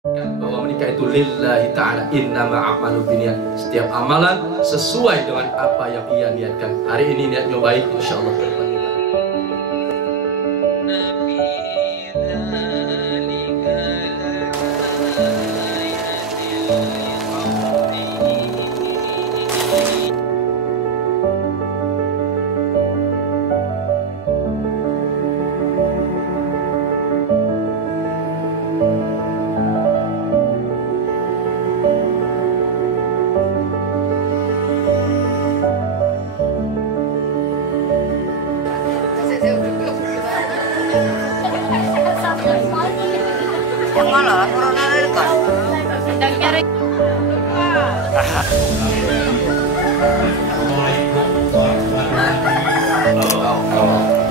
bahwa menikah itu lillahi ta'ala, innama a'malu binniyat. Setiap amalan sesuai dengan apa yang ia niatkan. Hari ini niatnya baik, insyaallah. Yang mana lah corona itu kan? Sedang nyari.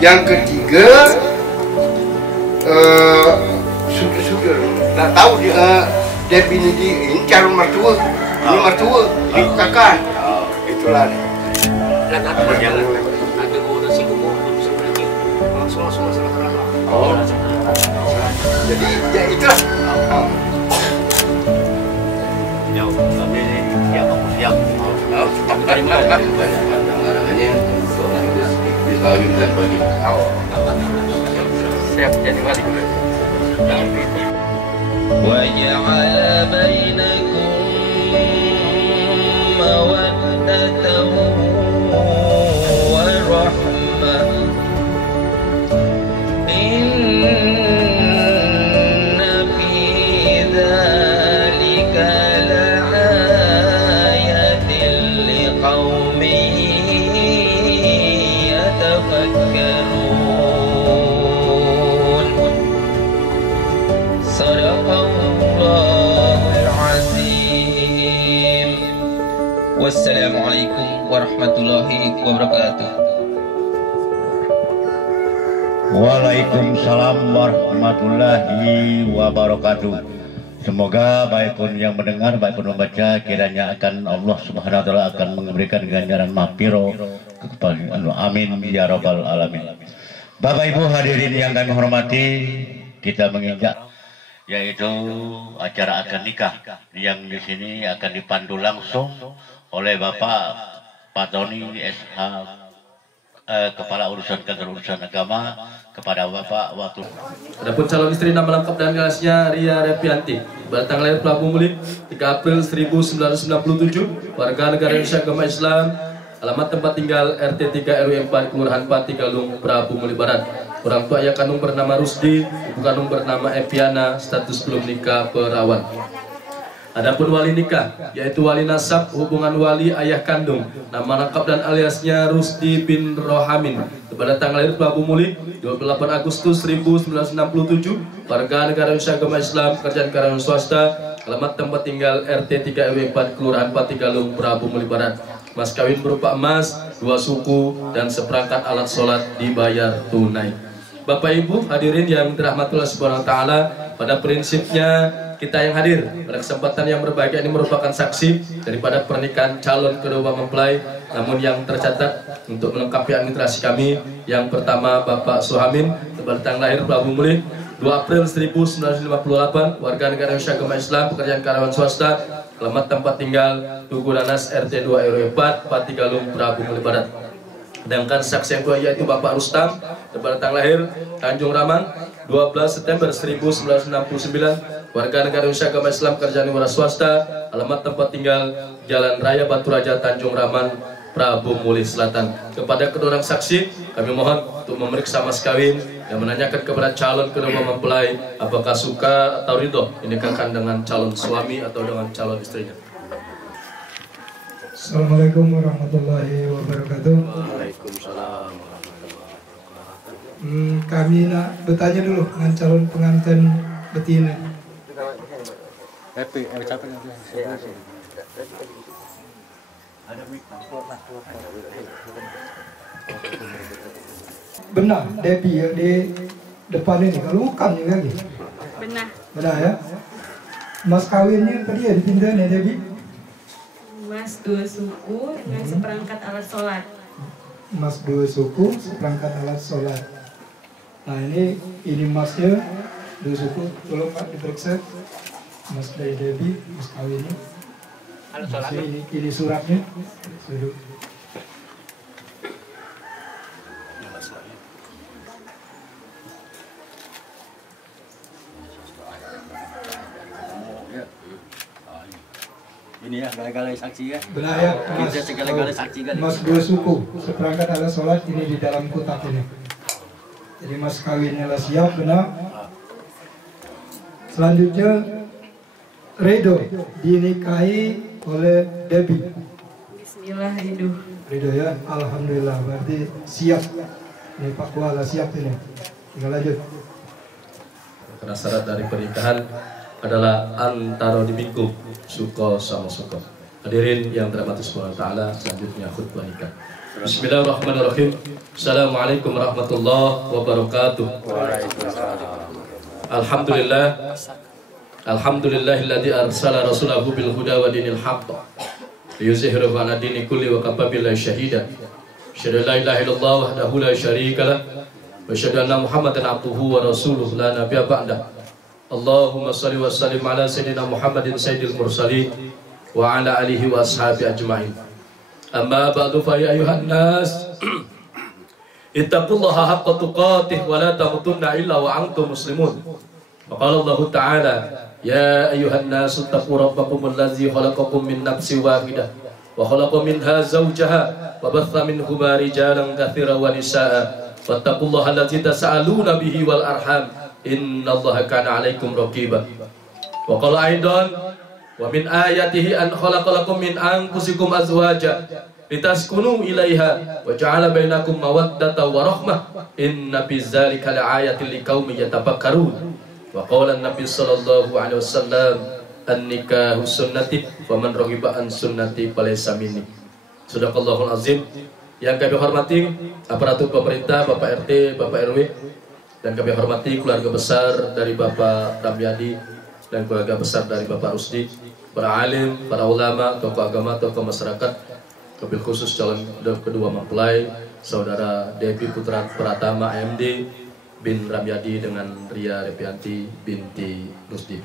Yang ketiga, sudah nggak tahu dia definisi ini calon mertua, ini mertua, ini kakak, itulah. Dan apa berjalan? Ada guru sih guru sebenarnya langsung masalah. Oh, jadi ya itulah. Jauh, tapi yang siap. Tapi dari mana? Hanya dikawinkan bagi siap jadi wali. وَجَعَلَ بَيْنَكُمْ مَوَدَّةً وَرَحْمَةً إِنَّ فِي ذَلِكَ لَآيَةٍ لِقَوْمٍ يَتَفَكَّرُونَ Sadaqallahul azim. Wassalamualaikum warahmatullahi wabarakatuh. Waalaikumsalam warahmatullahi wabarakatuh. Semoga baik pun yang mendengar, baik pun membaca, kiranya akan Allah Subhanahu wa taala akan memberikan ganjaran mahfiro kepada amin ya rabbal alamin. Bapak Ibu hadirin yang kami hormati, kita menginjak yaitu acara akad nikah yang di sini akan dipandu langsung oleh Bapak Patoni SH Kepala Urusan Kantor Urusan Agama kepada Bapak waktu. Adapun calon istri nama lengkap dan jelasnya Ria Repianti, bertanggal lahir Prabu Muli 3 April 1997, warga negara Indonesia agama Islam, alamat tempat tinggal RT 3 RW 4 Kelurahan Pati Galung, Prabu Muli Barat. Orang tua ayah kandung bernama Rusdi, ibu kandung bernama Eviana, status belum nikah, perawan. Adapun wali nikah, yaitu wali nasab, hubungan wali ayah kandung, nama lengkap dan aliasnya Rusdi bin Rohamin, pada tanggal lahir Prabu Muli 28 Agustus 1967, warga negara Indonesia agama Islam, kerjaan karyawan swasta, alamat tempat tinggal RT 3 RW 4 Kelurahan Pati Galung, Prabu Muli Barat. Mas kawin berupa emas, 2 suku, dan seperangkat alat sholat dibayar tunai. Bapak Ibu hadirin yang dirahmati Allah Subhanahu wa taala, pada prinsipnya kita yang hadir pada kesempatan yang berbahagia ini merupakan saksi daripada pernikahan calon kedua mempelai. Namun yang tercatat untuk melengkapi administrasi kami, yang pertama Bapak Suhamin, tanggal lahir Prabu Muli 2 April 1958, warga negara Indonesia agama Islam, pekerjaan karyawan swasta, alamat tempat tinggal Tugu Nanas RT 2 RW 4 Pati Galung, Prabu Muli Barat. Sedangkan saksi yang kedua yaitu Bapak Rustam, tanggal lahir Tanjung Raman 12 September 1969, warga negara Indonesia agama Islam, kerjaan wira swasta, alamat tempat tinggal Jalan Raya Batu Raja Tanjung Raman, Prabu Muli Selatan. Kepada kedua orang saksi kami mohon untuk memeriksa mas kawin dan menanyakan kepada calon kedua mempelai apakah suka atau ridho dinikahkan dengan calon suami atau dengan calon istrinya. Assalamualaikum warahmatullahi wabarakatuh. Waalaikumsalam. Kami nak bertanya dulu dengan calon pengantin betina. Benar, Debbie ya, di depan ini, kalau bukan juga lagi. Benar. Benar ya. Mas kawinnya tadi ya dipindah nih Debbie. Mas 2 suku dengan seperangkat alat sholat. Mas 2 suku, seperangkat alat sholat. Nah ini masnya 2 suku, tolong Pak diperiksa. Mas Debbie, mas kawinnya. Halo, sholat. Ini suratnya. Duduk. Ini ya segala-gala saksi ya. Benar ya, mas. Kita segala-gala saksi kan. Mas dua suku seperangkat alat sholat ini di dalam kotak ini. Jadi mas kawinnya lah siap, benar. Selanjutnya Redo dinikahi oleh Debbie. Bismillah Ridho. Redo ya, alhamdulillah. Berarti siap. Ini Pak Kuala siap ini. Tinggal lanjut. Karena syarat dari pernikahan adalah antara dibingkung suka sama suka. Hadirin yang dirahmati subhanahu wa ta'ala, selanjutnya khutbah nikah. Bismillahirrahmanirrahim. Assalamualaikum warahmatullahi wabarakatuh. Alhamdulillah. Alhamdulillahilladzi arsala rasulahu bil huda wa dinil haqq liyuzhirahu 'ala dini kulli wa kafa billahi shahida. Asyhadu an la ilaha illallah wahdahu la syarika lah wa asyhadu anna Muhammadan abduhu wa rasuluhu la nabiyya ba'dah. Allahumma salli wa sallim ala sayyidina Muhammadin sayyidil mursalin wa ala alihi wa ashabi ajma'in. Amma ba'du fa ya ayuhan nas ittaqullaha haqqa tuqatih wa la tamutunna illa wa antum muslimun. Wa qala Allah ta'ala ya ayuhan nas ittaqu rabbakum allazi khalaqakum min nafsin wahidah wa khalaqa minha zawjaha wa batha minhuma rijalan katsiran wa nisaa'a wattaqullaha allazi tasaaluna bihi wal arham innallaha kana 'alaikum raqiba. Wa qala aidan wa min ayatihi an khalaqalakum min anfusikum azwaja litaskunu ilaiha wa ja'ala bainakum mawaddatan wa rahmah inna fi dzalika laayatin liqaumin yatafakkarun. Wa qala an-nabi sallallahu alaihi wasallam an-nikahu sunnati wa man raghiba an sunnati falaysa minni. Sadaqallahul azim. Yang kami hormati aparatur pemerintah, Bapak RT, Bapak RW, dan kami hormati keluarga besar dari Bapak Ramyadi dan keluarga besar dari Bapak Rusdi, para alim, para ulama, tokoh agama, tokoh masyarakat, wabil khusus calon kedua mempelai, saudara Devi Putra Pratama AMD bin Ramyadi dengan Ria Repianti binti Rusdi.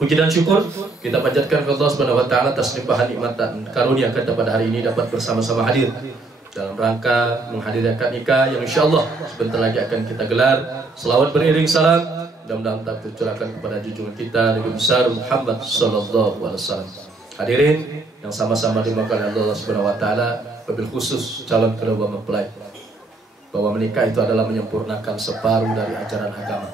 Puji dan syukur kita panjatkan ke Allah Subhanahu wa taala atas limpahan nikmat dan karunia kita pada hari ini dapat bersama-sama hadir dalam rangka menghadirkan nikah yang insyaallah sebentar lagi akan kita gelar. Selawat beriring salam mudah-mudahan tak tercurahkan kepada junjungan kita Nabi besar Muhammad sallallahu alaihi wasallam. Hadirin yang sama-sama dimuliakan Allah Subhanahu wa taala, wabil khusus calon kedua mempelai, bahwa menikah itu adalah menyempurnakan separuh dari ajaran agama.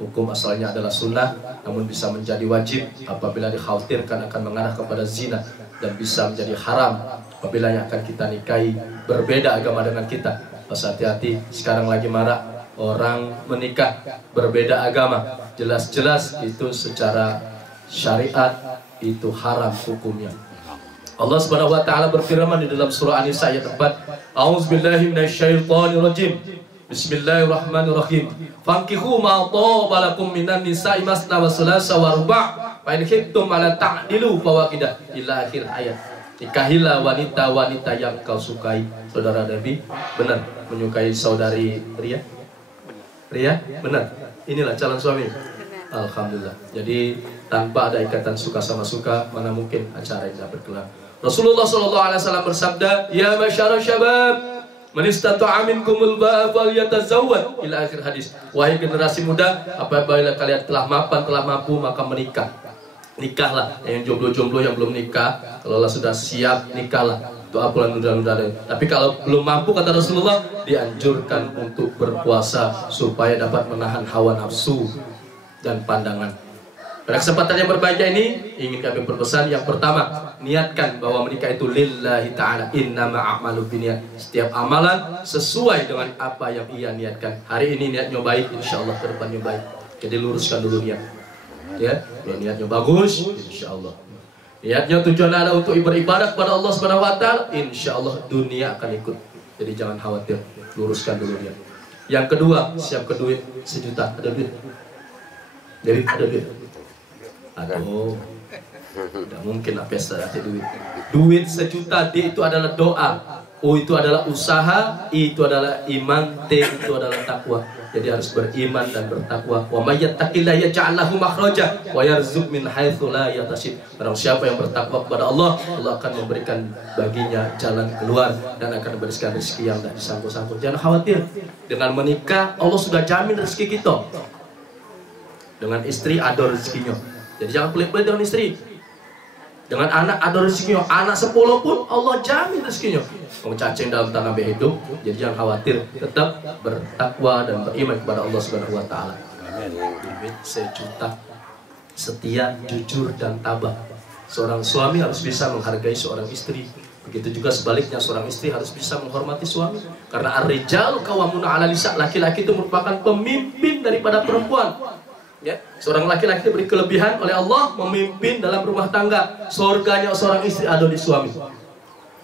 Hukum asalnya adalah sunnah, namun bisa menjadi wajib apabila dikhawatirkan akan mengarah kepada zina, dan bisa menjadi haram apabila yang akan kita nikahi berbeda agama dengan kita. Pas hati-hati, sekarang lagi marak orang menikah berbeda agama. Jelas-jelas itu secara syariat itu haram hukumnya. Allah Subhanahu wa taala berfirman di dalam surah An-Nisa ayat 4, A'udzubillahi minasyaitonirrajim. Bismillahirrahmanirrahim. Fankihu ma taba lakum minan nisa'i masna wa thulatha wa ruba' fa in khiftum ala ta'dilu fawahidah ila akhir ayat. Nikahilah wanita-wanita yang kau sukai. Saudara Devi benar menyukai saudari Ria? Ria? Benar. Inilah calon suami. Alhamdulillah. Jadi tanpa ada ikatan suka sama suka, mana mungkin acara ini dapat berkelar. Rasulullah SAW bersabda, ya masyara syabab, man istata'a minkumul ba'a falyatazawwaj, ila akhir hadis. Wahai generasi muda, apabila kalian telah mapan, telah mampu, maka menikah. Nikahlah. Yang jomblo-jomblo yang belum nikah, kalau Allah sudah siap, nikahlah. Itu apalah nunda-nunda. Tapi kalau belum mampu, kata Rasulullah, dianjurkan untuk berpuasa supaya dapat menahan hawa nafsu dan pandangan. Pada kesempatan yang berbahagia ini ingin kami berpesan, yang pertama, niatkan bahwa menikah itu lillahi ta'ala, innama a'malu binniyat. Setiap amalan sesuai dengan apa yang ia niatkan. Hari ini niatnya baik, insyaallah ke depannya baik. Jadi luruskan dulu niat. Ya, kalau niatnya bagus, insyaallah. Niatnya tujuan ada untuk beribadah kepada Allah Subhanahu wa taala, insyaallah dunia akan ikut. Jadi jangan khawatir, luruskan dulu niat. Yang kedua, siapkan duit 1 juta, ada duit. Jadi ada duit. Aduh, tidak mungkin lah pesta ada duit. Duit 1 juta itu adalah doa. U itu adalah usaha, I itu adalah iman, T itu adalah takwa. Jadi harus beriman dan bertakwa. Wa may yattaqillaha yaj'al lahu makhraja wa yarzuq min haitsu la yahtasib. Barang siapa yang bertakwa kepada Allah, Allah akan memberikan baginya jalan keluar dan akan memberikan rezeki yang tidak disangkut-sangkut. Jangan khawatir, dengan menikah Allah sudah jamin rezeki kita. Dengan istri ada rezekinya. Jadi jangan pelit-pelit dengan istri. Dengan anak ada rezekinya. Anak 10 pun Allah jamin rezekinya. Mau cacing dalam tanah hidup. Jadi jangan khawatir, tetap bertakwa dan beriman kepada Allah Subhanahu wa taala. Bibit sejuta, setia, jujur dan tabah. Seorang suami harus bisa menghargai seorang istri. Begitu juga sebaliknya, seorang istri harus bisa menghormati suami. Karena ar-rijalu qawwamuna 'ala nisa, laki-laki itu merupakan pemimpin daripada perempuan. Ya, seorang laki-laki diberi kelebihan oleh Allah memimpin dalam rumah tangga. Surganya seorang istri ada di suami.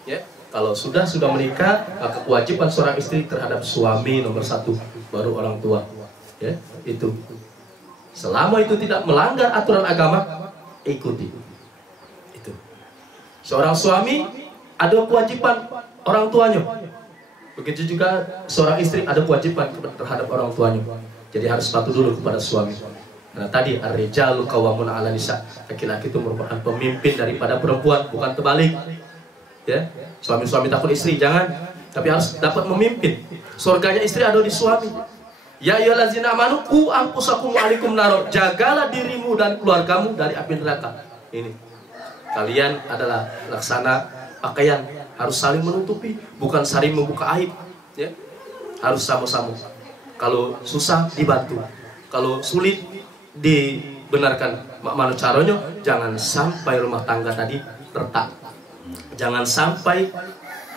Ya, kalau sudah menikah, maka kewajiban seorang istri terhadap suami nomor 1, baru orang tua. Ya, itu. Selama itu tidak melanggar aturan agama, ikuti. Itu. Seorang suami ada kewajiban orang tuanya. Begitu juga seorang istri ada kewajiban terhadap orang tuanya. Jadi harus patuh dulu kepada suami. Nah tadi ar-rijalu qawwamuna 'ala nisa, laki-laki itu merupakan pemimpin daripada perempuan, bukan terbalik. Ya, suami-suami takut istri, jangan, tapi harus dapat memimpin. Surganya istri ada di suami. Ya ayyuhallazina amanu qu anfusakum wa ahlikum nar, jagalah dirimu dan keluargamu dari api neraka. Ini kalian adalah laksana pakaian, harus saling menutupi, bukan saling membuka aib. Ya, harus sama-sama. Kalau susah dibantu, kalau sulit dibenarkan. Mana caranya? Jangan sampai rumah tangga tadi retak, jangan sampai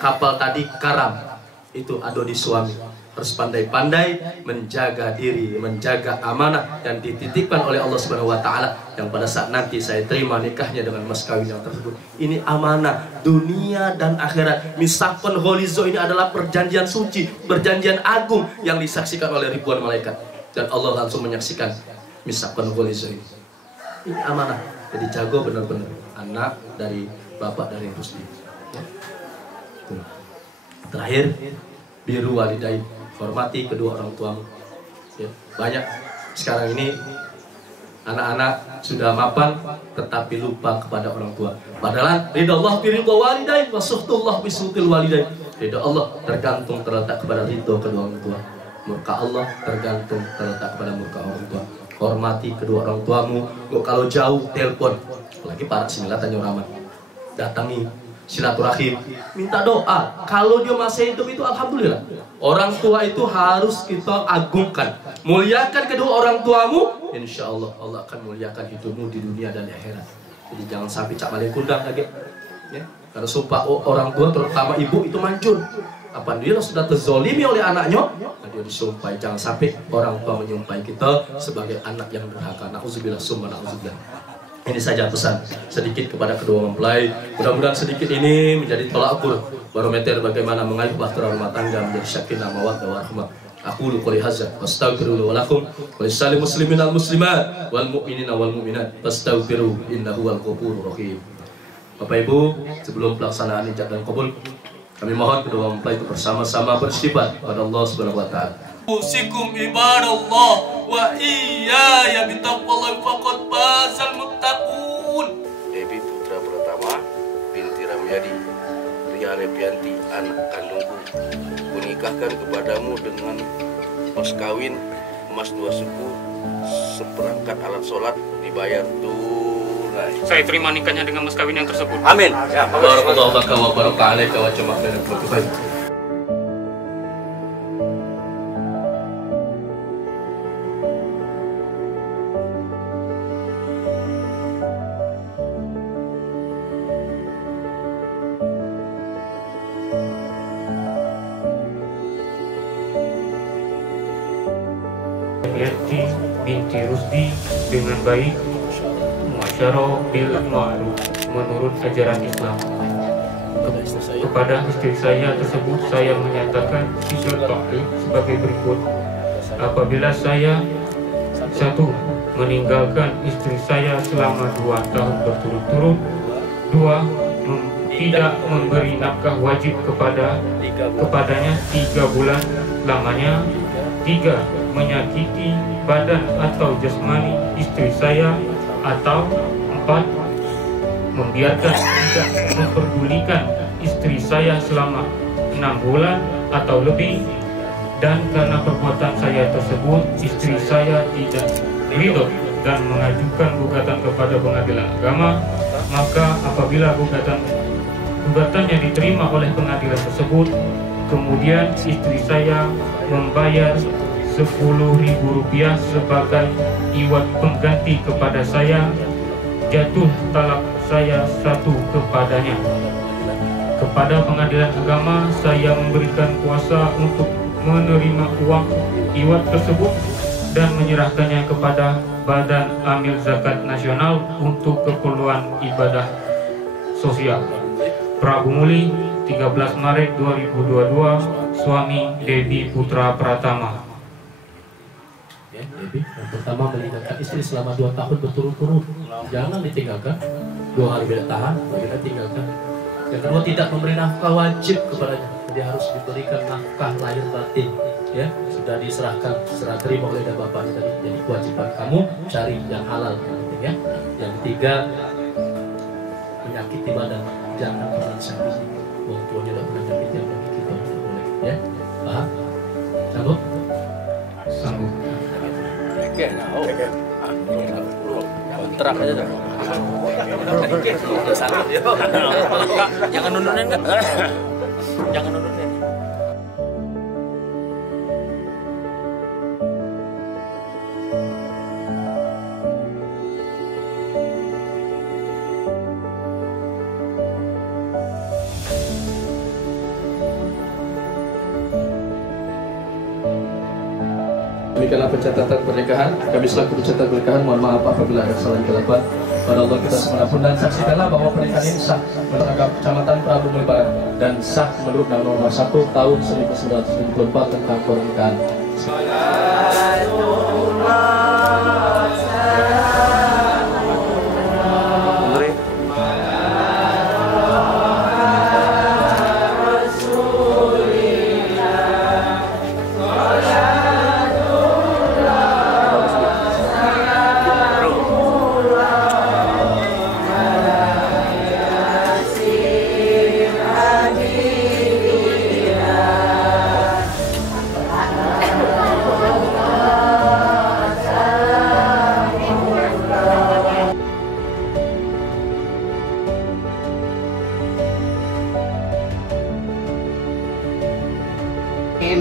kapal tadi karam. Itu ada di suami. Harus pandai-pandai menjaga diri, menjaga amanah yang dititipkan oleh Allah Subhanahu wa taala, yang pada saat nanti saya terima nikahnya dengan mas kawin yang tersebut. Ini amanah dunia dan akhirat. Misakon holizo ini adalah perjanjian suci, perjanjian agung yang disaksikan oleh ribuan malaikat, dan Allah langsung menyaksikan misakon holizo ini. Ini amanah. Jadi jago benar-benar anak dari bapak dari Rusdi. Ya. Terakhir, biru walidain, hormati kedua orang tuamu. Ya. Banyak sekarang ini anak-anak sudah mapan tetapi lupa kepada orang tua. Padahal ridha Allah bi ridha walidain wa suhtullah bi suhtil walidain. Ridha Allah tergantung terletak kepada ridha kedua orang tua. Murka Allah tergantung terletak kepada murka orang tua. Hormati kedua orang tuamu. Kalau jauh telepon, apalagi para sinilah tanya rahmat, datangi, silaturahim, minta doa. Kalau dia masih hidup itu alhamdulillah. Orang tua itu harus kita agungkan. Muliakan kedua orang tuamu, insya Allah Allah akan muliakan hidupmu di dunia dan di akhirat. Jadi jangan sampai cak maling kundang lagi. Ya, karena sumpah orang tua terutama ibu itu manjur. Apabila sudah terzolimi oleh anaknya, dia disumpah. Jangan sampai orang tua menyumpahi kita sebagai anak yang durhaka. Nauzubillah summa nauzubillah. Ini saja pesan sedikit kepada kedua mempelai. Mudah-mudahan sedikit ini menjadi tolak ukur, barometer bagaimana mengayuh bahtera rumah tangga menjadi sakinah mawaddah warahmah. Aku qouli hadza wastaghfiru wa lakum wa lisal muslimin al muslimat wal mu'minina wal mu'minat fastaghfiru innahu wal ghafurur rahim. Bapak Ibu, sebelum pelaksanaan ijab dan qabul, kami mohon kedua mempelai itu bersama-sama bersifat pada Allah Subhanahu wa taala. Usikum ibadallah wa iyaya bitaqwallahi faqad fazal muttaqun. Devi putra pertama binti Ramyadi Ria Repianti anak kandungku, kunikahkan kepadamu dengan mas kawin emas 2 suku, seperangkat alat sholat dibayar tunai. Saya terima nikahnya dengan mas kawin yang tersebut. Amin. Ya, barakallahu laka wa baraka alaika wa jama'a bainakum. Yati binti Rusdi dengan baik, muasyarah bil ma'ruf menurut ajaran Islam. Kepada istri saya tersebut saya menyatakan sifat taklif sebagai berikut. Apabila saya 1. meninggalkan istri saya selama 2 tahun berturut-turut, 2. tidak memberi nafkah wajib kepadanya 3 bulan lamanya. 3. Menyakiti badan atau jasmani istri saya. Atau 4. Membiarkan tidak memperdulikan istri saya selama 6 bulan atau lebih, dan karena perbuatan saya tersebut istri saya tidak ridho dan mengajukan gugatan kepada pengadilan agama, maka apabila gugatannya diterima oleh pengadilan tersebut, kemudian istri saya membayar Rp10.000 sebagai iwat pengganti kepada saya, jatuh talak saya 1 kepadanya. Kepada pengadilan agama saya memberikan kuasa untuk menerima uang iwat tersebut dan menyerahkannya kepada Badan Amil Zakat Nasional untuk keperluan ibadah sosial. Prabu Muli, 13 Maret 2022, suami Debbie Putra Pratama. Ya, Debbie, yang pertama meninggalkan istri selama 2 tahun berturut-turut, jangan ditinggalkan. 2 hari beda tahan, beda tinggalkan. Yang kedua, tidak memberi nafkah wajib kepadanya, jadi harus diberikan nafkah lahir batin. Ya, sudah diserahkan, serah terima oleh bapaknya tadi. Jadi kewajiban kamu cari yang halal, yang penting ya. Yang ketiga, menyakiti badan, jangan pernah sakiti. Wong tuanya tidak pernah sakiti, yang bagi kita tidak boleh. Ya, paham? Sanggup? Sanggup. Kontrak aja tuh. Jangan nurunin kan? Jangan nurunin. Demikianlah pencatatan pernikahan. Kami selaku pencatat pernikahan mohon maaf apabila ada kesalahan kelapan. Pada Allah kita semanapun, dan saksikanlah bahwa pernikahan ini sah menurut Kecamatan Prabu Muli Barat dan sah menurut Undang Nomor 1 Tahun 1994 tentang pernikahan.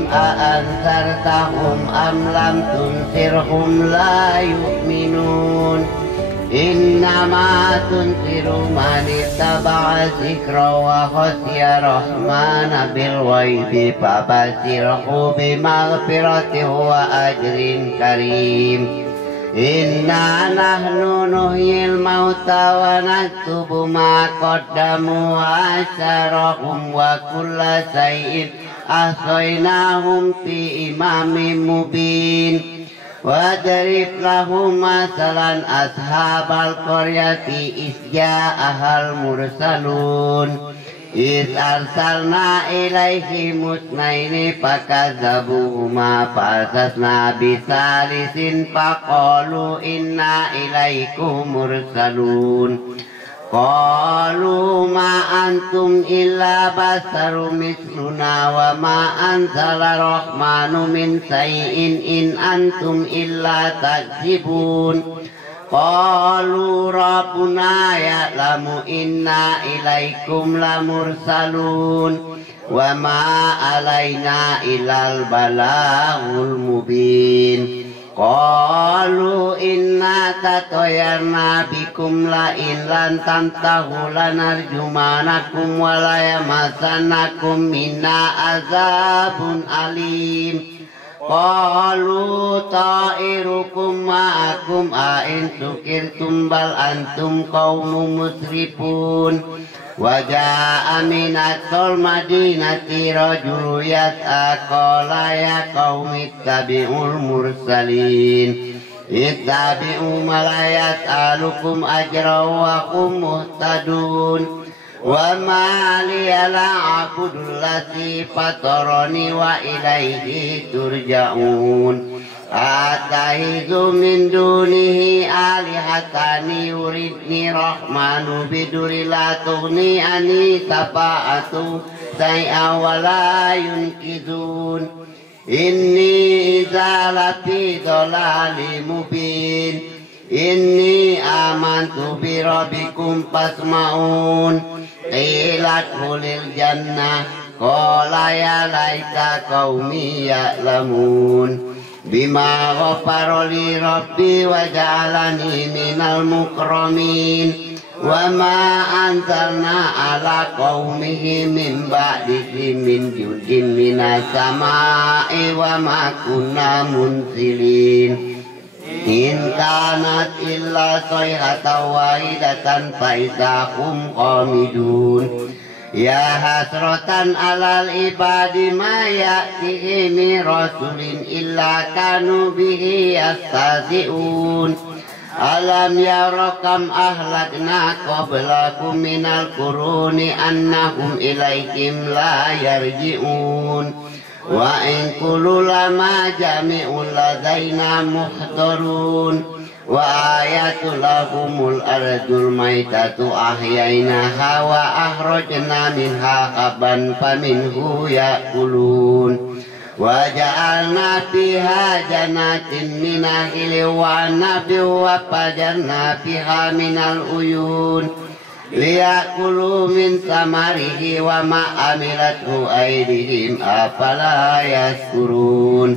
أأنذرتهم أم لم تنذرهم لا يؤمنون إنما تنذر من اتبع الذكر وخشي الرحمن بالغيب فبشره بمغفرة وأجر كريم إنا نحن نحيي الموتى ونكتب ما قدموا وآثارهم وكل شيء أحصيناهم في إمام مبين واضرب لهم مثلا أصحاب القرية إذ جاءها المرسلون إذ أرسلنا إليهم اثنين فكذبوهما فعززنا بثالث فقالوا إنا إليكم مرسلون قالوا ما أنتم إلا بشر مثلنا وما أنزل الرحمن من شيء إن أنتم إلا تكذبون قالوا ربنا يعلم إنا إليكم لمرسلون وما علينا إلا البلاغ المبين قالوا إنا تطيرنا بكم لئن لم تنتهوا لنرجمنكم وليمسنكم منا عذاب أليم قالوا طائركم معكم أئن ذكرتم بل أنتم قوم مسرفون وجاء من أقصى المدينة رجل يسعى قال يا قوم اتبعوا المرسلين اتبعوا ما لا يسألكم أجرا وهم مهتدون wa ma liya la a'budu allati fatarani wa ilaihi turja'un atahizu min dunihi alihatani yuridni rahmanu biduri la tughni ani safa'atu say'a wa la yunkizun inni idza lafi dhalali mubin inni amantu bi rabbikum fasma'un qilat hulil jannah qala ya laita qaumi ya'lamun bima ghafara li rabbi wa ja'alani minal mukramin wa ma anzalna ala qaumihi min ba'dihi min jundin minas sama'i wa ma kunna munzilin in kanat illa sayhatan wahidatan fa idza hum qamidun ya hasratan alal ibadi ma ya'tihi min rasulin illa kanu bihi yastahzi'un alam yara kam ahlakna qablakum minal quruni annahum ilaikum la yarji'un wa in kullu lama jami'un ladaina muhdarun wa ayatul lahumul ardul maitatu ahyainaha wa akhrajna minha habban faminhu ya'kulun wa ja'alna fiha jannatin min nakhilin wa nabin wa fajarna fiha minal uyun liya'kulu min samarihi wa ma amilathu aydihim afala yashkurun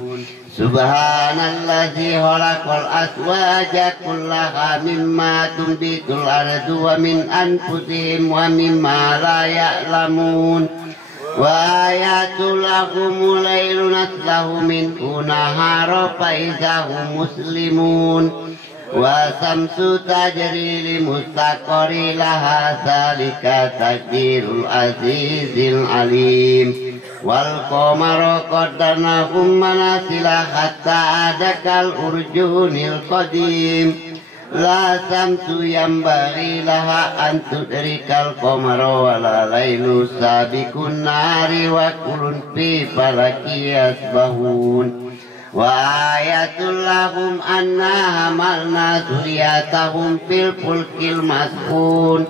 subhanallazi khalaqal azwaja kullaha mimma tunbitul ardu wa min anfusihim wa mimma la ya'lamun wa ayatul lahumul lailu naslahu minhu nahara fa idza hum muslimun wa samsu tajri li mustaqarri laha zalika taqdirul azizil alim wal qamara qaddarnahu manasila hatta adakal urjunil qadim la samsu yanbaghi laha an tudrikal qamara wala lailu sabiqun nari wa kullun fi falaki yasbahun wa ayatul lahum anna hamalna zuriyatahum fil fulkil masbun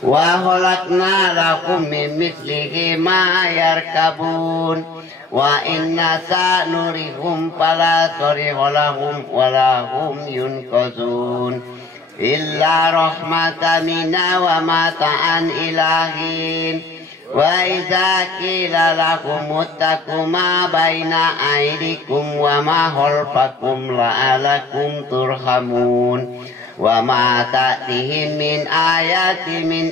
wa khalaqna lakum min mithlihi ma yarkabun wa inna sanurihum fala sariha lahum wa lahum yunqazun illa rahmatan minna wa mata'an ilahin wa idza qila lakum muttaqu ma baina aydikum wa ma khalfakum la'alakum turhamun wa ma ta'tihim min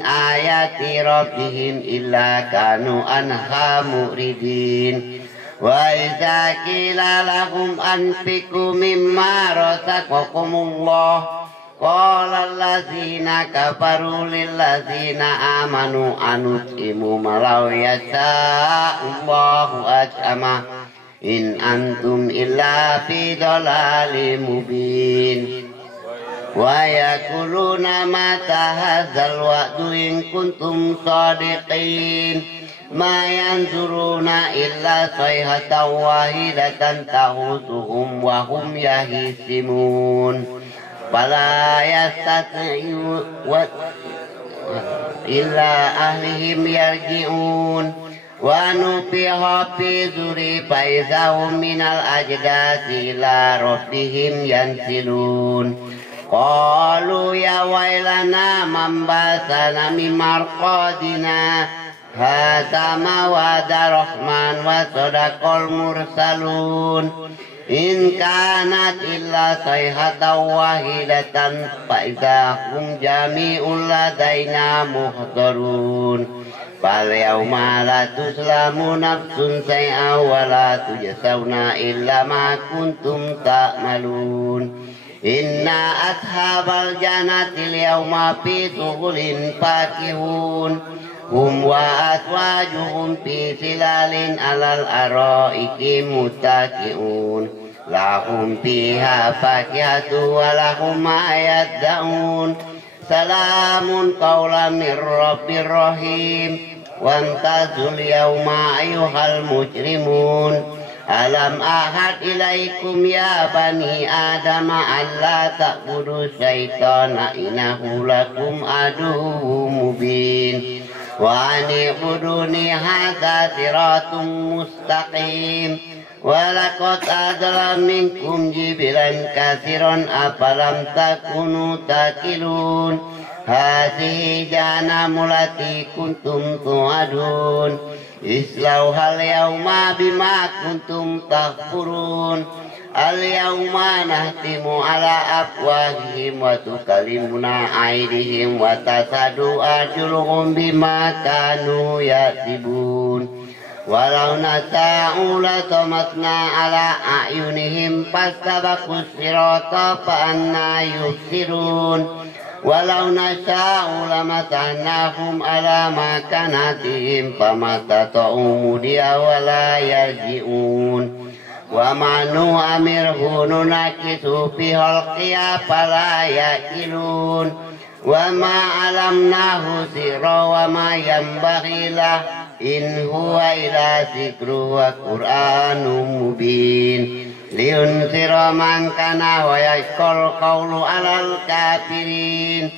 ayati rabbihim illa kanu anha muridin wa idza qila lahum anfiqu mimma razaqakumullah qala allazina kafaru lillazina amanu anutimu malaw yasha'allahu ajama in antum illa fi dhalalim mubin wa yakuluna mata hadzal wa'du in kuntum shadiqin ma yanzuruna illa sayhatan wahidatan tahutuhum wa hum yahisimun fala yastati'u wa illa ahlihim yarji'un wa nufiha fi zuri fa izahum minal ajdasi ila rabbihim yansilun qalu ya wailana man basana min marqadina hadza ma wa'ada rahman wa sadaqal mursalun in kanat illa sayhatan wahidatan fa idza hum jami'un ladaina muhdarun fal yawma la tuslamu nafsun shay'an wa la tujzauna illa ma kuntum ta'malun inna ashabal jannati al-yawma fi shughulin fakihun hum wa aswajuhum fi silalin alal araiki muttaqi'un lahum fiha fakihatu wa lahum ma yad'un Salamun qawlan min rabbir rahim. Wamtazul yawma ayyuhal mujrimun. Alam ahad ilaikum ya bani Adam alla ta'budu syaitana innahu lakum aduwwum mubin. Wa an'buduni hadza siratum mustaqim. Wa laqad adalla minkum jibilan katsiran afalam takunu taqilun. Hadhihi jahannamul lati kuntum tu'adun. Islauhal yawma bima kuntum takfurun. Al yawma nahtimu ala afwahihim wa tukallimuna aydihim wa tasadu arjuluhum bima kanu yaksibun. Walau nasa'u latamatna ala a'yunihim fastabaqus sirata fa anna yubsirun. Walau nasa'u lamatannahum ala makanatihim famata'u mudiya wala yarji'un. Wa manu amirhu nunakisu fi halqiya fala ya'kilun. Wa ma alamnahu sirra wa ma yanbaghi lah in huwa ila zikru wa qur'anum mubin. Liunsira man kana wa yashqal qawlu alal kafirin.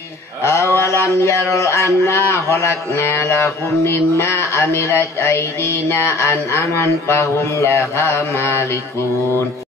Awalam yarul anna khalaqna lahum mimma amilat aydina an'aman fahum laha malikun.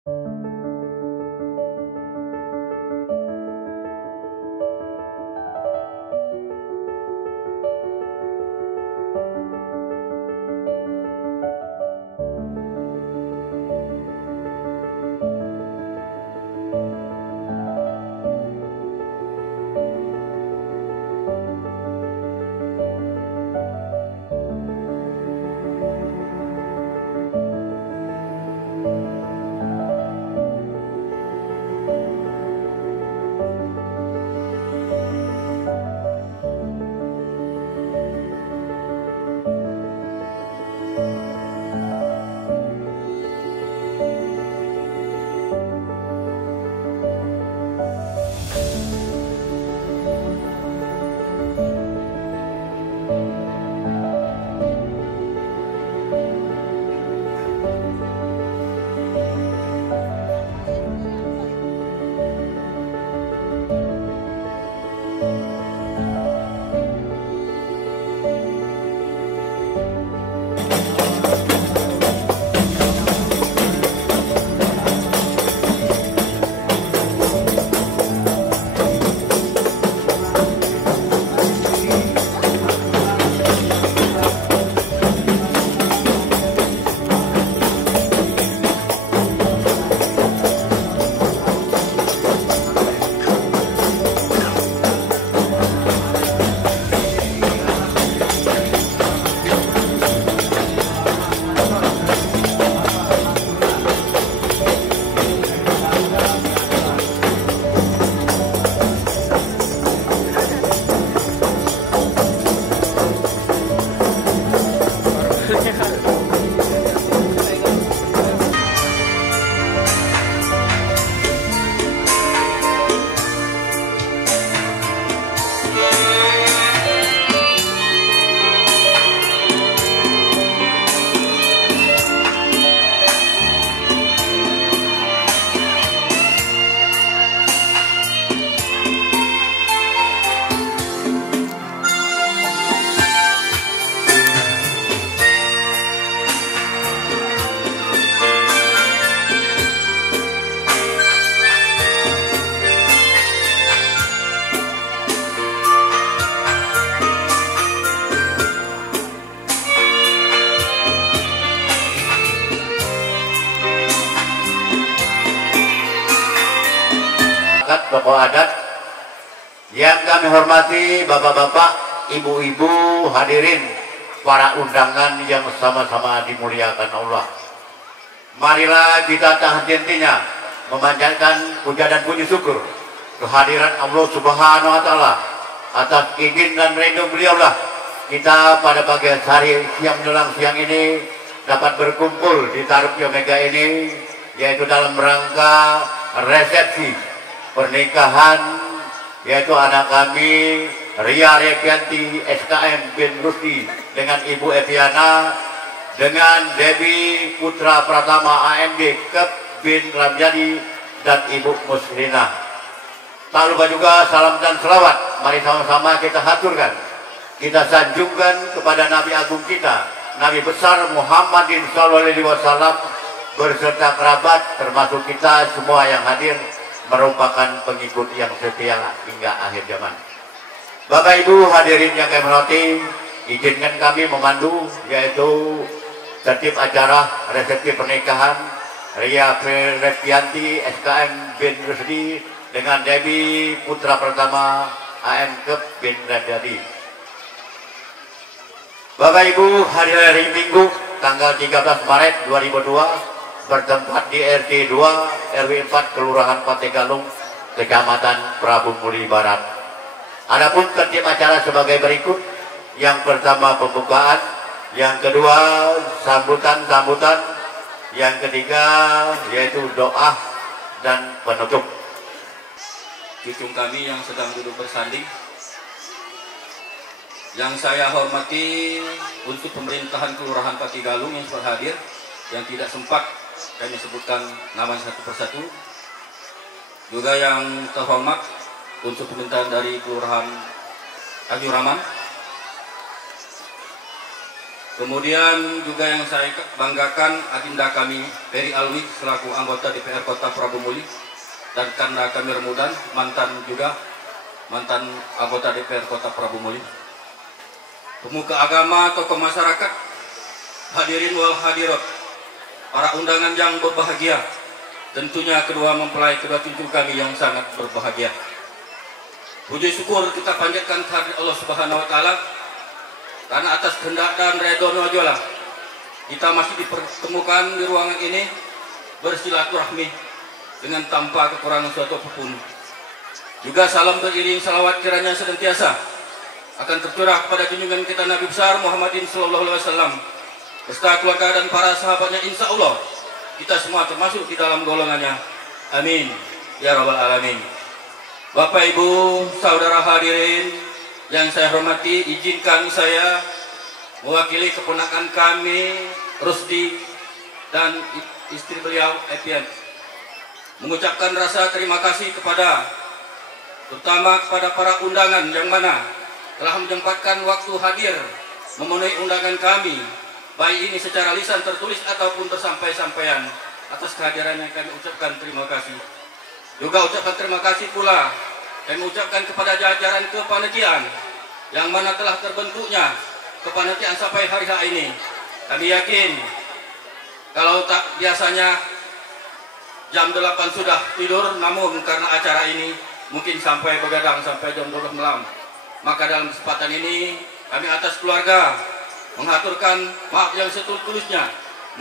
Tokoh adat yang kami hormati, bapak-bapak, ibu-ibu, hadirin, para undangan yang sama-sama dimuliakan Allah. Marilah kita tak henti-hentinya memanjatkan puja dan puji syukur kehadiran Allah Subhanahu wa Ta'ala. Atas izin dan ridho beliaulah kita pada pagi hari siang menjelang siang ini dapat berkumpul di Tarupy Omega ini, yaitu dalam rangka resepsi pernikahan yaitu anak kami Ria Repianti SKM bin Rusdi dengan Ibu Eviana, dengan Debbie Putra Pratama AMD Kep bin Ramjadi dan Ibu Muslinah. Tak lupa juga salam dan selawat, mari sama-sama kita haturkan, kita sanjungkan kepada Nabi Agung kita, Nabi besar Muhammadin SAW berserta kerabat, termasuk kita semua yang hadir merupakan pengikut yang setia hingga akhir zaman. Bapak Ibu hadirin yang kami hormati, izinkan kami memandu yaitu tertib acara resepsi pernikahan Ria Repianti SKM bin Rusdi dengan Debbie Putra Pertama AM Kep bin Ramjadi. Bapak Ibu hadirin hari Minggu tanggal 13 Maret 2002 bertempat di RT 2 RW 4 Kelurahan Pategalung, Kecamatan Prabu Muli Barat. Adapun tertib acara sebagai berikut. Yang pertama pembukaan, yang kedua sambutan, yang ketiga yaitu doa dan penutup. Cucu kami yang sedang duduk bersanding, yang saya hormati untuk pemerintahan Kelurahan Pategalung yang sudah hadir, yang tidak sempat kami sebutkan nama satu persatu, juga yang terhormat untuk pemerintahan dari Kelurahan Ajuraman. Kemudian juga yang saya banggakan adinda kami Peri Alwi selaku anggota DPR Kota Prabu Muli, dan karena kami remudan mantan anggota DPR Kota Prabu Muli. Pemuka agama, tokoh masyarakat, hadirin wal hadirat, para undangan yang berbahagia, tentunya kedua mempelai kedua cucu kami yang sangat berbahagia. Puji syukur kita panjatkan kehadirat Allah Subhanahu wa taala, karena atas kehendak dan ridho-Nya lah kita masih dipertemukan di ruangan ini bersilaturahmi dengan tanpa kekurangan suatu apapun. Juga salam beriring salawat kiranya senantiasa akan tercurah kepada junjungan kita Nabi besar Muhammadin sallallahu alaihi wasallam beserta keluarga dan para sahabatnya, insya Allah kita semua termasuk di dalam golongannya. Amin ya rabbal alamin. Bapak Ibu saudara hadirin yang saya hormati, izinkan saya mewakili keponakan kami Rusdi dan istri beliau Epian mengucapkan rasa terima kasih terutama kepada para undangan yang mana telah menyempatkan waktu hadir memenuhi undangan kami, baik ini secara lisan tertulis ataupun bersampai-sampaian. Atas kehadirannya kami ucapkan terima kasih. Juga ucapkan terima kasih pula kami ucapkan kepada jajaran kepanitiaan yang mana telah terbentuknya kepanitiaan sampai hari ini. Kami yakin kalau tak biasanya jam 8 sudah tidur, namun karena acara ini mungkin sampai begadang sampai jam 12 malam. Maka dalam kesempatan ini kami atas keluarga mengaturkan maaf yang setulus-tulusnya.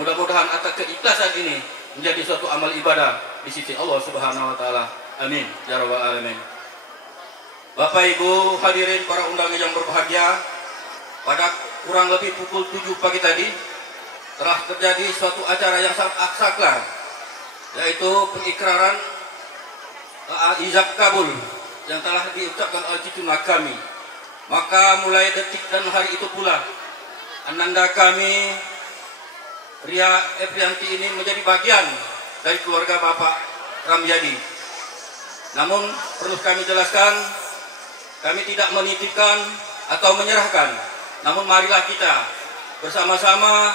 Mudah-mudahan atas keikhlasan ini menjadi suatu amal ibadah di sisi Allah Subhanahu wa taala. Amin ya rabbal alamin. Bapak Ibu hadirin para undangan yang berbahagia, pada kurang lebih pukul 7 pagi tadi telah terjadi suatu acara yang sangat sakral, yaitu pengikraran ijab kabul yang telah diucapkan oleh cucu kami. Maka mulai detik dan hari itu pula ananda kami Ria Eprianti ini menjadi bagian dari keluarga Bapak Ramjadi. Namun perlu kami jelaskan, kami tidak menitipkan atau menyerahkan, namun marilah kita bersama-sama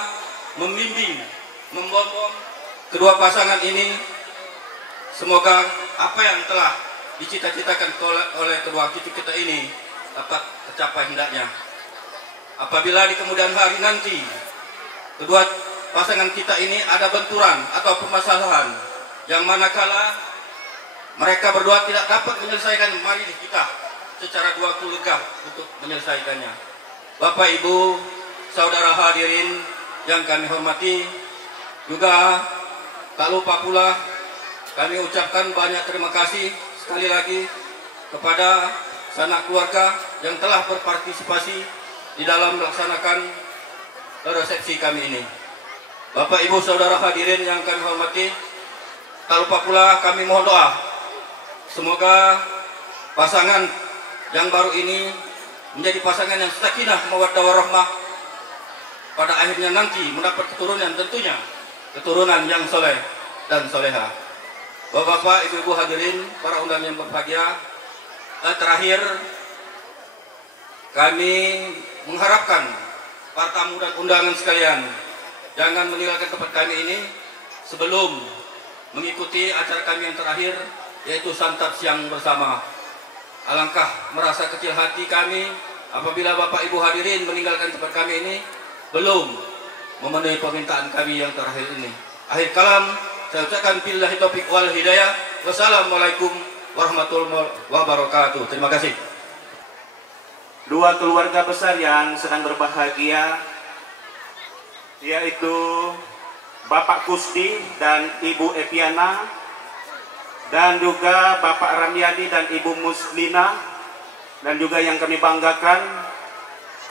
membimbing, membom kedua pasangan ini. Semoga apa yang telah dicita-citakan oleh kedua cucu kita ini dapat tercapai hendaknya. Apabila di kemudian hari nanti kedua pasangan kita ini ada benturan atau permasalahan yang manakala mereka berdua tidak dapat menyelesaikan, mari kita secara dua keluarga untuk menyelesaikannya. Bapak Ibu saudara hadirin yang kami hormati, juga tak lupa pula kami ucapkan banyak terima kasih sekali lagi kepada sanak keluarga yang telah berpartisipasi di dalam melaksanakan resepsi kami ini. Bapak Ibu saudara hadirin yang kami hormati, tak lupa pula kami mohon doa semoga pasangan yang baru ini menjadi pasangan yang sakinah mawaddah warahmah, pada akhirnya nanti mendapat keturunan, tentunya keturunan yang soleh dan soleha. Bapak-bapak, ibu-ibu hadirin, para undangan yang berbahagia, terakhir kami mengharapkan para tamu dan undangan sekalian jangan meninggalkan tempat kami ini sebelum mengikuti acara kami yang terakhir, yaitu santap siang bersama. Alangkah merasa kecil hati kami apabila Bapak Ibu hadirin meninggalkan tempat kami ini belum memenuhi permintaan kami yang terakhir ini. Akhir kalam, saya ucapkan billahi taufiq wal hidayah. Wassalamualaikum warahmatullahi wabarakatuh. Terima kasih. Dua keluarga besar yang sedang berbahagia, yaitu Bapak Kusdi dan Ibu Epiana, dan juga Bapak Ramyadi dan Ibu Muslina, dan juga yang kami banggakan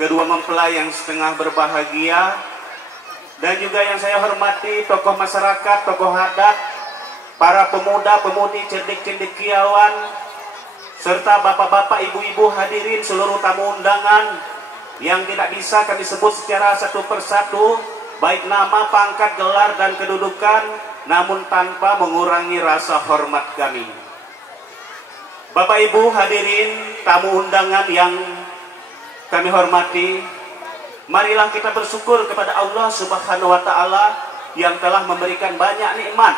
kedua mempelai yang setengah berbahagia, dan juga yang saya hormati tokoh masyarakat, tokoh adat, para pemuda-pemudi cendekiawan, serta bapak-bapak, ibu-ibu hadirin, seluruh tamu undangan yang tidak bisa kami sebut secara satu persatu, baik nama, pangkat, gelar, dan kedudukan, namun tanpa mengurangi rasa hormat kami. Bapak Ibu hadirin, tamu undangan yang kami hormati, marilah kita bersyukur kepada Allah Subhanahu wa Ta'ala yang telah memberikan banyak nikmat,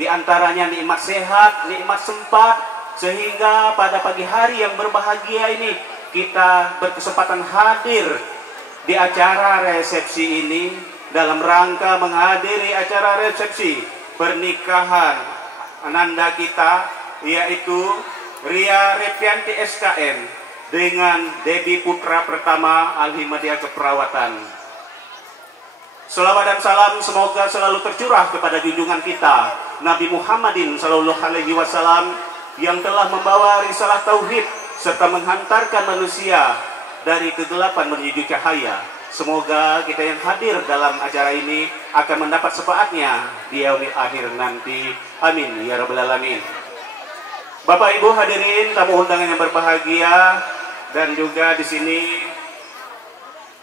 di antaranya nikmat sehat, nikmat sempat, sehingga pada pagi hari yang berbahagia ini kita berkesempatan hadir di acara resepsi ini dalam rangka menghadiri acara resepsi pernikahan ananda kita, yaitu Ria Repianti SKM dengan Debbie Putra pertama Al-Himadiyah Keperawatan. Selawat dan salam semoga selalu tercurah kepada junjungan kita Nabi Muhammadin Sallallahu Alaihi Wasallam yang telah membawa risalah tauhid serta menghantarkan manusia dari kegelapan menuju cahaya. Semoga kita yang hadir dalam acara ini akan mendapat syafaatnya di yaumil akhir nanti. Amin ya rabbal alamin. Bapak Ibu hadirin, tamu undangan yang berbahagia, dan juga di sini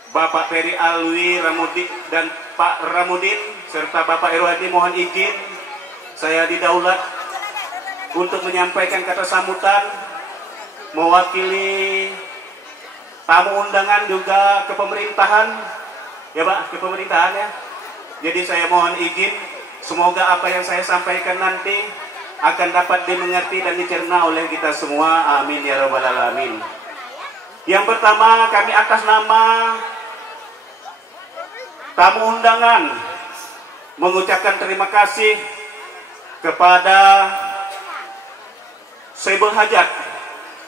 Bapak Peri Alwi Ramudin dan Pak Ramudin serta Bapak Irwadi, mohon izin saya didaulat untuk menyampaikan kata sambutan mewakili tamu undangan juga kepemerintahan, ya Pak, kepemerintahan ya. Jadi saya mohon izin, semoga apa yang saya sampaikan nanti akan dapat dimengerti dan dicerna oleh kita semua. Amin ya rabbal alamin. Yang pertama, kami atas nama tamu undangan mengucapkan terima kasih kepada Saibul Hajat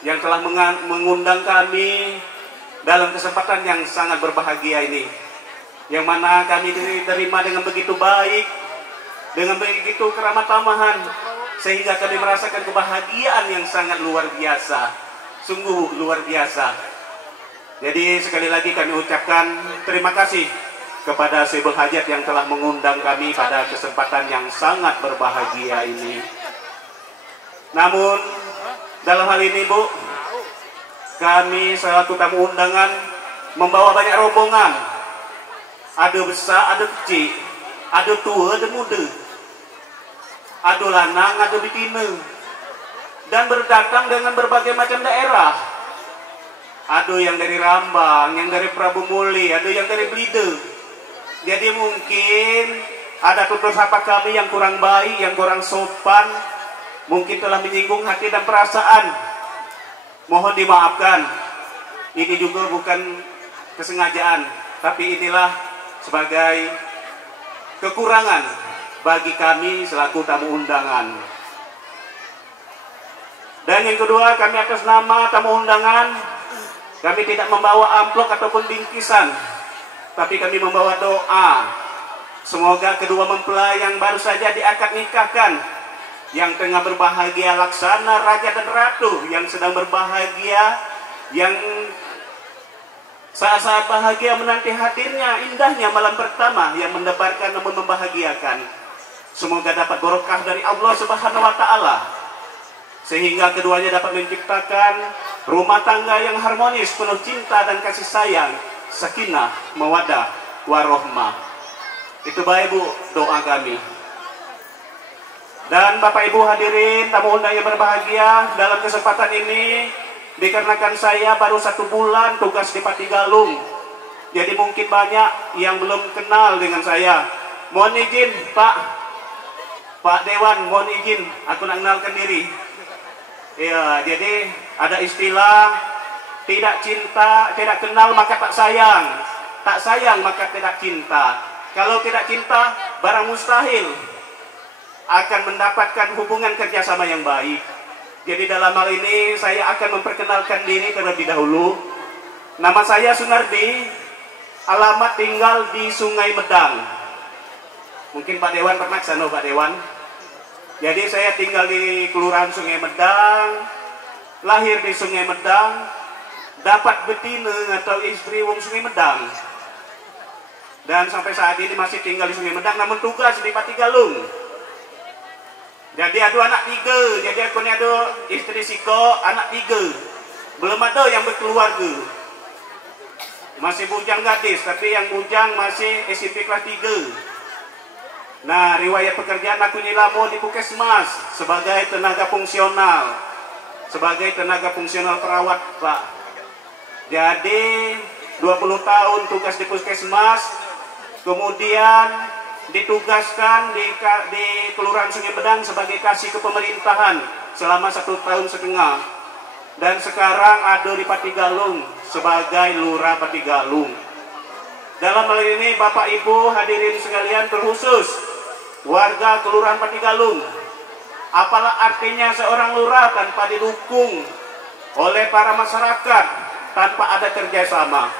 yang telah mengundang kami dalam kesempatan yang sangat berbahagia ini, yang mana kami diterima dengan begitu baik, dengan begitu keramah tamahan, sehingga kami merasakan kebahagiaan yang sangat luar biasa, sungguh luar biasa. Jadi sekali lagi kami ucapkan terima kasih kepada Saibul Hajat yang telah mengundang kami pada kesempatan yang sangat berbahagia ini. Namun dalam hal ini Bu, kami selaku tamu undangan membawa banyak rombongan. Ada besar, ada kecil, ada tua, ada muda, ada lanang, ada betina, dan berdatang dengan berbagai macam daerah. Ada yang dari Rambang, yang dari Prabu Muli, ada yang dari Blide. Jadi mungkin ada tutur sapa kami yang kurang baik, yang kurang sopan, mungkin telah menyinggung hati dan perasaan. Mohon dimaafkan. Ini juga bukan kesengajaan, tapi inilah sebagai kekurangan bagi kami selaku tamu undangan. Dan yang kedua, kami atas nama tamu undangan, kami tidak membawa amplop ataupun bingkisan, tapi kami membawa doa. Semoga kedua mempelai yang baru saja diakad nikahkan, yang tengah berbahagia laksana raja dan ratu, yang sedang berbahagia, yang saat-saat bahagia menanti hadirnya indahnya malam pertama yang mendebarkan namun membahagiakan. Semoga dapat barokah dari Allah Subhanahu wa Ta'ala. sehingga keduanya dapat menciptakan rumah tangga yang harmonis, penuh cinta dan kasih sayang, sakinah, mawaddah, warohmah. Itu baik Bu, doa kami. Dan Bapak Ibu hadirin, tamu undangan yang berbahagia, dalam kesempatan ini dikarenakan saya baru 1 bulan tugas di Patigalung, jadi mungkin banyak yang belum kenal dengan saya. Mohon izin Pak Dewan, mohon izin aku nak kenalkan diri. Ya, jadi ada istilah tidak cinta, tidak kenal maka tak sayang, tak sayang maka tidak cinta. Kalau tidak cinta, barang mustahil akan mendapatkan hubungan kerjasama yang baik. Jadi dalam hal ini saya akan memperkenalkan diri terlebih dahulu. Nama saya Sunardi, alamat tinggal di Sungai Medang. Mungkin Pak Dewan pernah ke sana, Pak Dewan. Jadi saya tinggal di Kelurahan Sungai Medang, lahir di Sungai Medang, dapat betina atau istri wong Sungai Medang. Dan sampai saat ini masih tinggal di Sungai Medang, namun tugas di Patigalung. Jadi ada anak 3, jadi aku ni ada istri Siko, anak 3. Belum ada yang berkeluarga. Masih bujang gadis, tapi yang bujang masih SMP kelas 3. Nah, riwayat pekerjaan aku ni lama di Puskesmas sebagai tenaga fungsional. Sebagai tenaga fungsional perawat, Pak. Jadi 20 tahun tugas di Puskesmas, kemudian ditugaskan di Kelurahan Sungai Medang sebagai kasih kepemerintahan selama 1,5 tahun. Dan sekarang ada di Patigalung sebagai Lurah Patigalung. Dalam hal ini Bapak Ibu hadirin sekalian, terkhusus warga Kelurahan Patigalung, apalah artinya seorang lurah tanpa didukung oleh para masyarakat, tanpa ada kerjasama.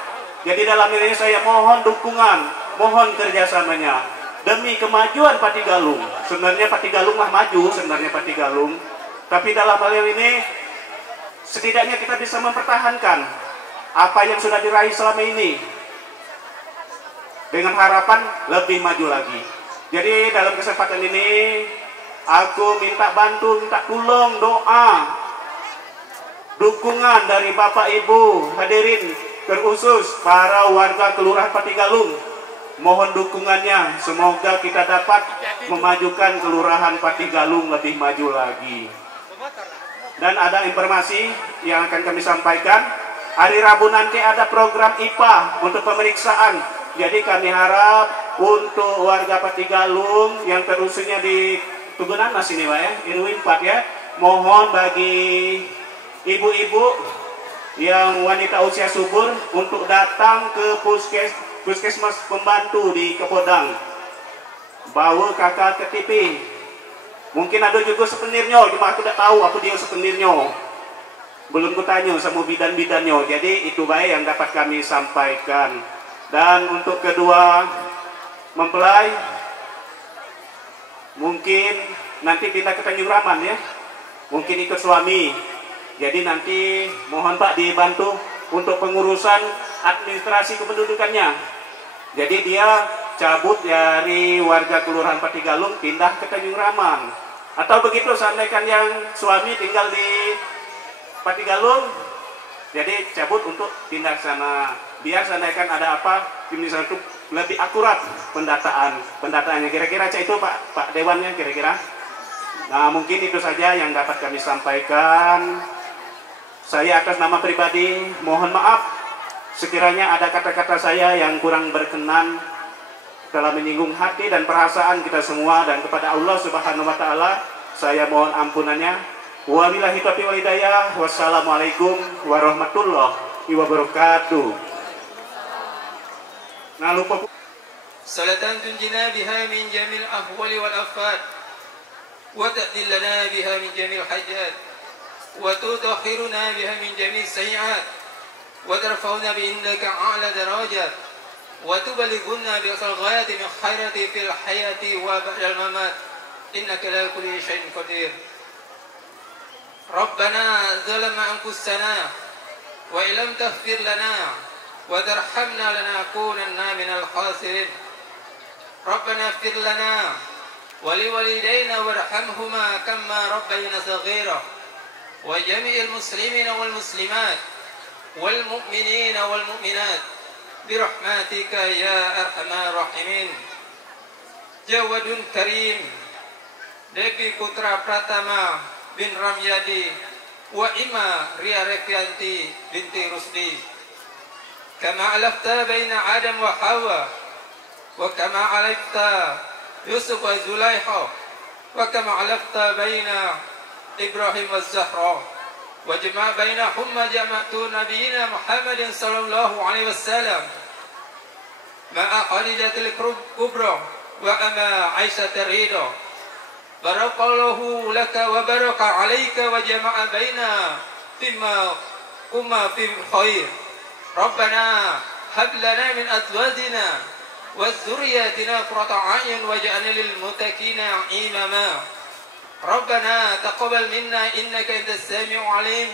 Jadi dalam ini saya mohon dukungan, mohon kerjasamanya demi kemajuan Patigalung. Sebenarnya Patigalung lah maju, sebenarnya Patigalung. Tapi dalam hal ini setidaknya kita bisa mempertahankan apa yang sudah diraih selama ini dengan harapan lebih maju lagi. Jadi dalam kesempatan ini aku minta bantu, minta tolong doa, dukungan dari Bapak Ibu hadirin, terkhusus para warga Kelurahan Patigalung. Mohon dukungannya, semoga kita dapat memajukan Kelurahan Patigalung lebih maju lagi. Dan ada informasi yang akan kami sampaikan, hari Rabu nanti ada program IPA untuk pemeriksaan. Jadi kami harap untuk warga Patigalung yang terusunya di Tugunan Mas ini Pak ya, RW 4 ya, mohon bagi ibu-ibu yang wanita usia subur untuk datang ke Puskesmas pembantu di Kepodang, bawa kakak ke TV. Mungkin ada juga sepenirnya, cuma aku tidak tahu apa dia sepenirnya. Belum kutanya sama bidan-bidannya. Jadi itu baik yang dapat kami sampaikan. Dan untuk kedua mempelai, mungkin nanti pindah ke Tanjung Raman ya, mungkin ikut suami. Jadi nanti mohon Pak dibantu untuk pengurusan administrasi kependudukannya. Jadi dia cabut dari warga Kelurahan Patigalung pindah ke Tanjung Raman. Atau begitu seandainya yang suami tinggal di Patigalung, jadi cabut untuk pindah ke sana. Biar seandainya ada apa, tim di sana itu lebih akurat pendataannya. Kira-kira itu Pak Dewannya kira-kira. Nah mungkin itu saja yang dapat kami sampaikan. Saya atas nama pribadi mohon maaf sekiranya ada kata-kata saya yang kurang berkenan, telah menyinggung hati dan perasaan kita semua, dan kepada Allah Subhanahu wa taala saya mohon ampunannya. Wabillahi taufiq wal hidayah. Wassalamualaikum warahmatullahi wabarakatuh. Nah lupa salatan tunjina biha min jamil ahwali wal afat wa ta'dil lana biha min jamil hajat wa tutahhiruna biha min jamil sayiat wa tarfa'una bi innaka a'la darajat wa tubalighuna bi aqsal ghayati min khairati fil hayati wa ba'dal mamat innaka la kulli syai'in qadir. Rabbana zalama anfusana wa illam taghfir lana wa tarhamna lanakunanna minal khasirin. Rabbana ighfir lana wa liwalidayna warhamhuma kama rabbayana saghira. وجميع المسلمين والمسلمات والمؤمنين والمؤمنات برحمتك يا أرحم الراحمين. Jawadun Karim Devi Putra Pratama bin Ramyadi wa Ima Ria Repianti binti Rusdi, kama alafta baina Adam wa Hawa wa kama alafta Yusuf wa Zulaiha wa kama alafta baina Ibrahim wa Zahra wa jama' bainahumma jama'tu nabiyina Muhammadin sallallahu alaihi wasallam ma'a Khadijatil Kubra wa ama Aisyah Ridha. Barakallahu laka wa baraka alayka wa jama'a baina fima kuma fi khair. Rabbana hab lana min azwajina wa dhurriyyatina qurrata a'yun waj'alna lil muttaqina imama. Rabbana taqabbal minna innaka antas sami'ul 'alim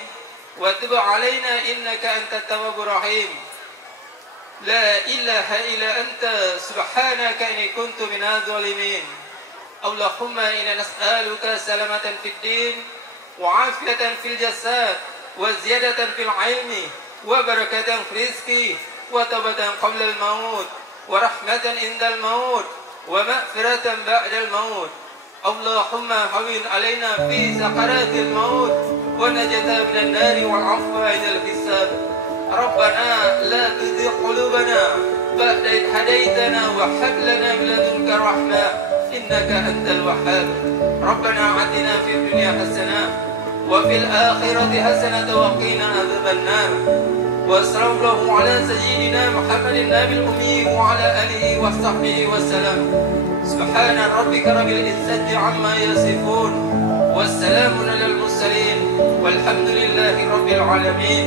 wa tub 'alaina innaka antat tawwabur rahim. La ilaha illa anta subhanaka inni kuntu minadh dhalimin. Allahumma inna nas'aluka salamatan fid din wa afiyatan fil jasad wa ziyadatan fil ilmi wa barakatan fil rizqi wa tawbatan qabla al maut wa rahmatan indal maut wa maghfiratan ba'da al maut. Allahumma hawwin alaina fi sakaratil maut wa najata minan nari wal 'afwa 'indal hisab. Rabbana la tuzigh qulubana ba'da idh hadaytana wa hab lana min ladunka rahmah innaka antal wahhab. Rabbana atina fid dunya hasanah wa fil akhirati hasanah wa qina adzaban nar. Wa sallallahu ala sayyidina Muhammadin nabil ummi wa ala alihi wa sahbihi wa salam. Subhana rabbika rabbil izzati amma yasifun wassalamun alal mursalin walhamdulillahi rabbil alamin.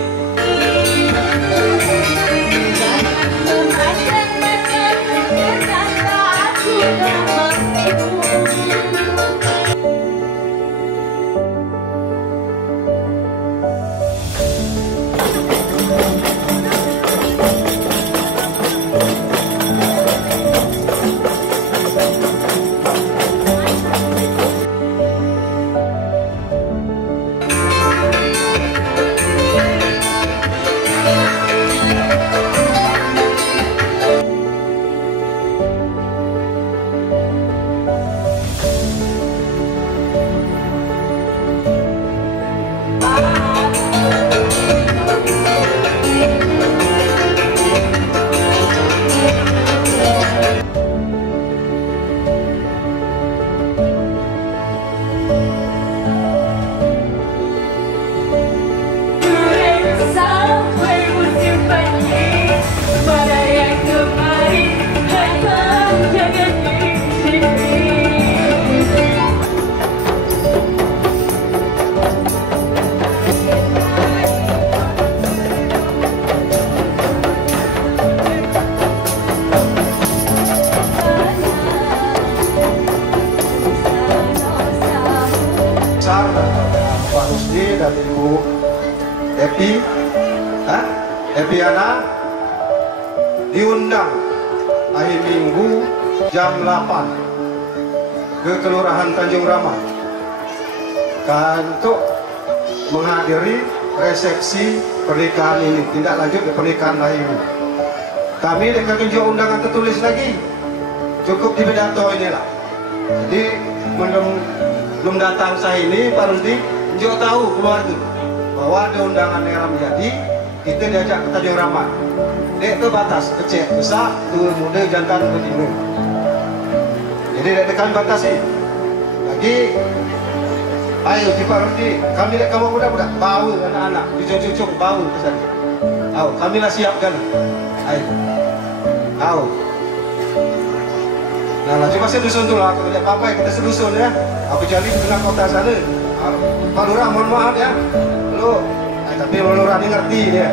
Pak Rusdi dan Ibu Epiana diundang hari Minggu jam 8 ke Kelurahan Tanjung Rama untuk menghadiri resepsi pernikahan ini, tindak lanjut ke pernikahan hari ini. Kami dekat juga undangan tertulis lagi, cukup di pidato inilah. Jadi belum datang saya ini Pak Rusdi juga tahu keluar itu bahwa ada undangan yang menjadi kita diajak ke Tanjung Rama. Dek ke batas kecil besar turun muda jantan betina. Jadi dek kami batasi. Lagi ayo di Pak Rusdi kami dek kamu budak-budak bau anak-anak cucuk-cucuk bau ke sana. Ayo kamilah siapkan. Ayo. Ayo. Nah, coba saya dusun dulu, aku lihat apa kita sedusun ya. Aku cari di tengah kota sana. Pak Lurah, mohon maaf ya. Lu, tapi Lurah ini ngerti ya.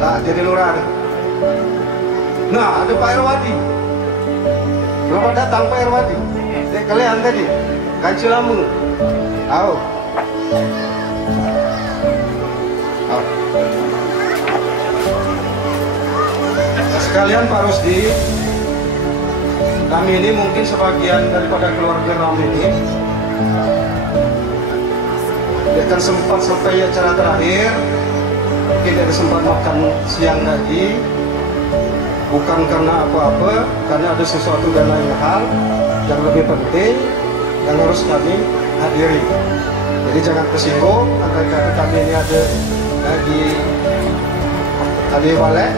Lah, jadi Lurah. Nah, ada Pak Erwadi. Selamat datang Pak Erwadi. Kalian tadi, Kancil Lamu. Ayo. Sekalian Pak Rusdi, kami ini mungkin sebagian daripada keluarga Ram ini Dia kan sempat sampai acara terakhir, mungkin dia sempat makan siang lagi, bukan karena apa-apa, karena ada sesuatu dan lain hal yang lebih penting yang harus kami hadiri. Jadi jangan tersinggung, andai kata kami ini ada lagi balik,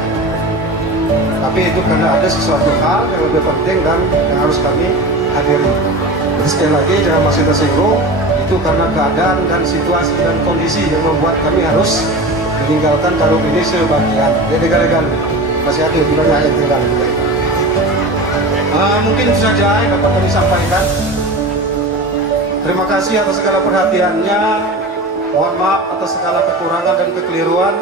tapi itu karena ada sesuatu hal yang lebih penting dan yang harus kami hadiri. Jadi sekali lagi jangan masih tersinggung, itu karena keadaan dan situasi dan kondisi yang membuat kami harus meninggalkan karung ini sebagian. Jadi gara-gara masih ada banyak yang tinggal. Mungkin itu saja yang dapat kami sampaikan. Terima kasih atas segala perhatiannya. Mohon maaf atas segala kekurangan dan kekeliruan.